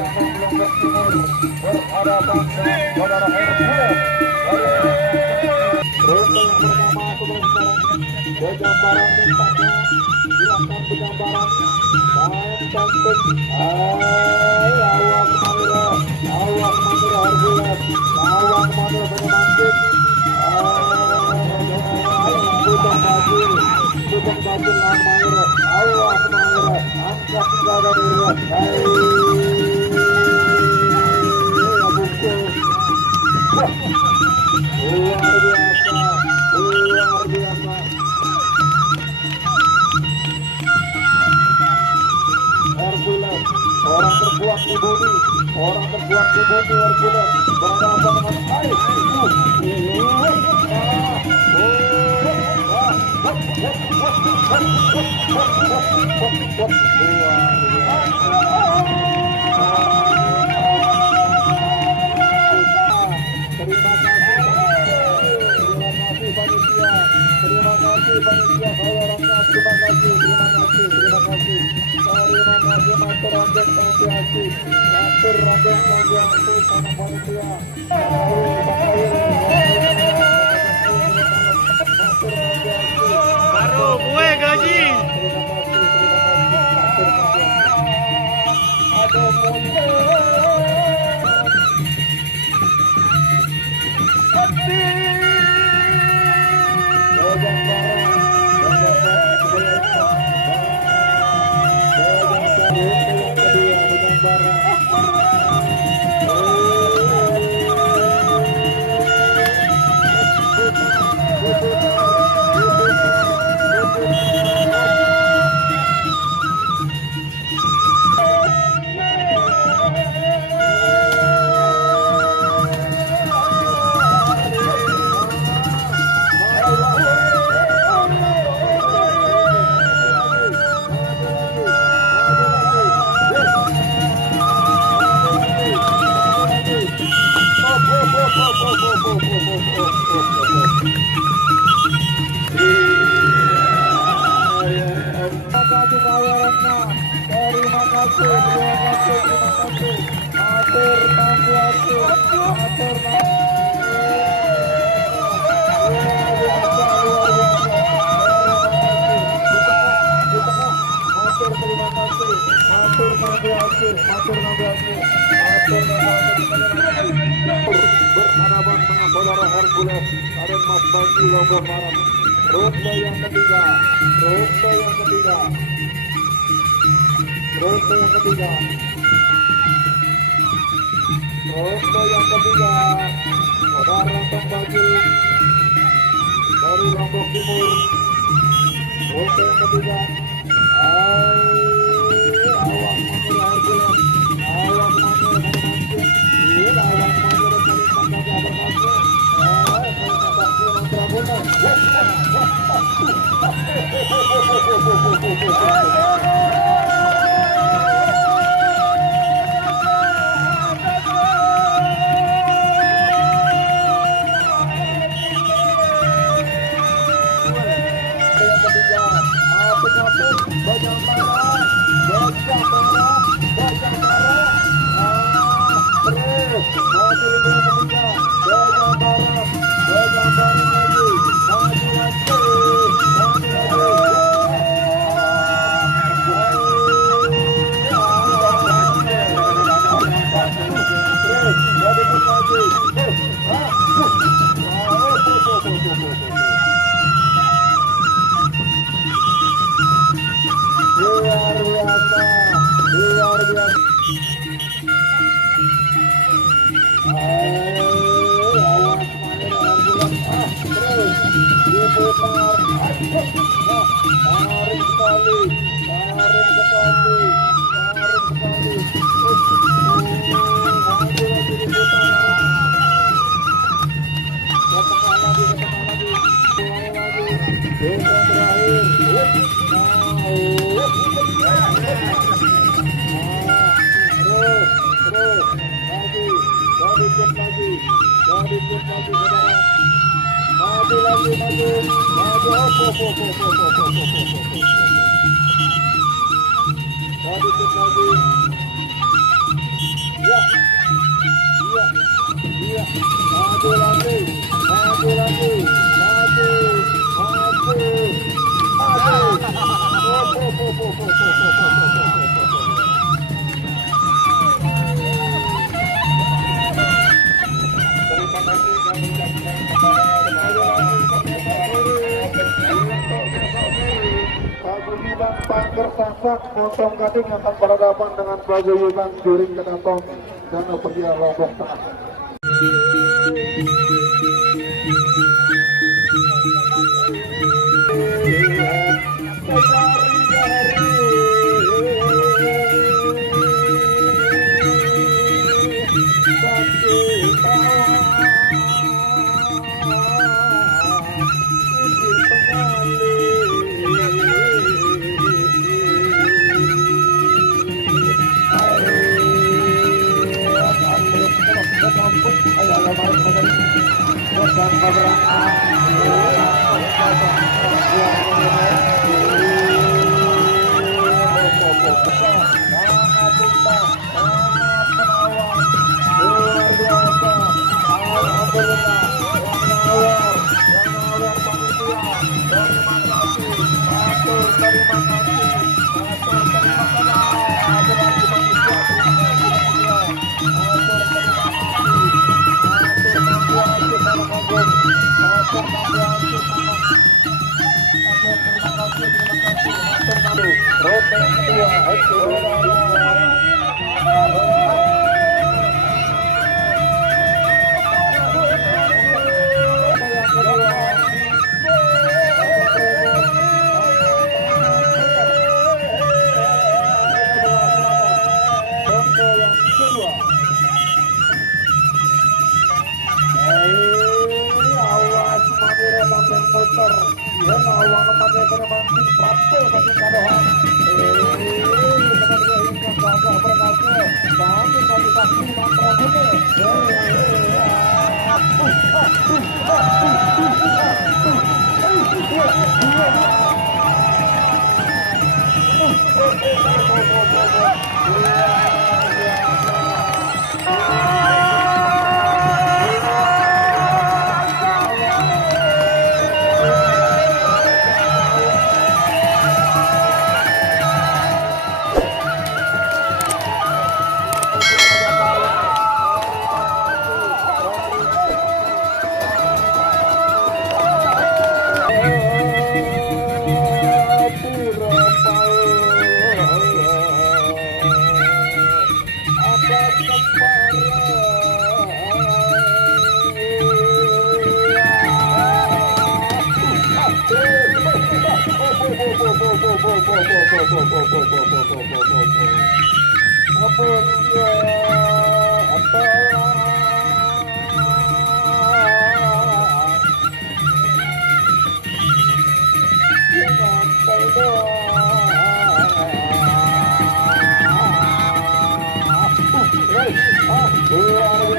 Trianon Lombok Timur berhadapan dengan saudara Hercules Ronde yang pertama sebelah sekarang Pegambaran mintanya silakan Pegambaran main cantik awak Manira Hercules awak Manira Pegambaran Bukan baju lawan Manira awak Manira angkat tinggal dari luar luar biasa Hercules orang terkuat di bumi Hercules berhadapan Terima kasih panitia saudara, terima kasih matur ranjang panitia, matur ranjang sama panitia. Baru gue gaji. Berhadapan dengan saudara Hercules ada Mas Bagi Lombok Barat. Ronde yang ketiga saudara Pembagi dari Lombok Timur. Ronde yang ketiga awak Manira Hercules awak Manira luar biasa. Terima kasih kami ucapkan kepada Pak Budiman Pangger Sasak Motong Gading akan berhadapan dengan Paguyuban Juring Kenatong dan Pergia Lombok Tengah. Luar